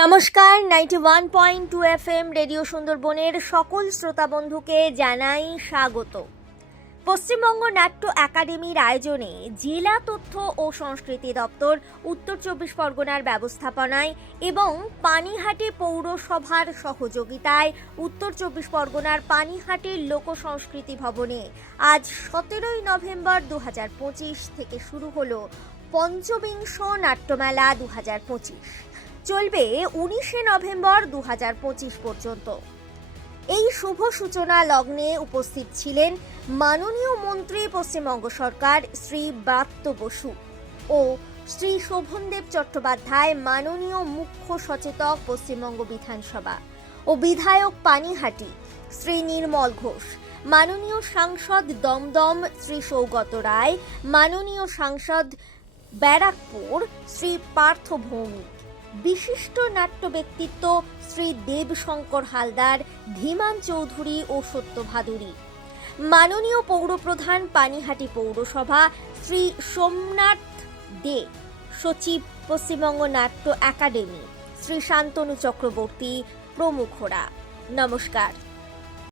নমস্কার, 91.2 FM radio সুন্দরবনের সকল শ্রোতা বন্ধুকে জানাই স্বাগত। পশ্চিমবঙ্গ নাট্য একাডেমির আয়োজনে জেলা তথ্য ও সংস্কৃতি দপ্তর, উত্তর চব্বিশ পরগনার ব্যবস্থাপনায় এবং পানিহাটি পৌরসভার সহযোগিতায় উত্তর চব্বিশ পরগনার পানিহাটির লোক সংস্কৃতি ভবনে আজ 17 নভেম্বর 2025 থেকে শুরু হলো পঞ্চবিংশ নাট্যমেলা 2025। চলবে 19 নভেম্বর 2025 পর্যন্ত। এই শুভ সূচনা লগ্নে উপস্থিত ছিলেন মাননীয় মন্ত্রী পশ্চিমবঙ্গ সরকার শ্রী ব্রাত্য বসু ও শ্রী শোভনদেব চট্টোপাধ্যায়, মাননীয় মুখ্য সচেতক পশ্চিমবঙ্গ বিধানসভা ও বিধায়ক পানিহাটি শ্রী নির্মল ঘোষ, মাননীয় সাংসদ দমদম শ্রী সৌগত রায়, মাননীয় সাংসদ ব্যারাকপুর শ্রী পার্থ ভৌমিক, বিশিষ্ট নাট্য ব্যক্তিত্ব শ্রী দেবশঙ্কর হালদার, ধীমান চৌধুরী ও সত্য ভাদুরী, মাননীয় পৌরপ্রধান পানিহাটি পৌরসভা শ্রী সোমনাথ দে, সচিব পশ্চিমবঙ্গ নাট্য একাডেমি শ্রী শান্তনু চক্রবর্তী প্রমুখরা। নমস্কার।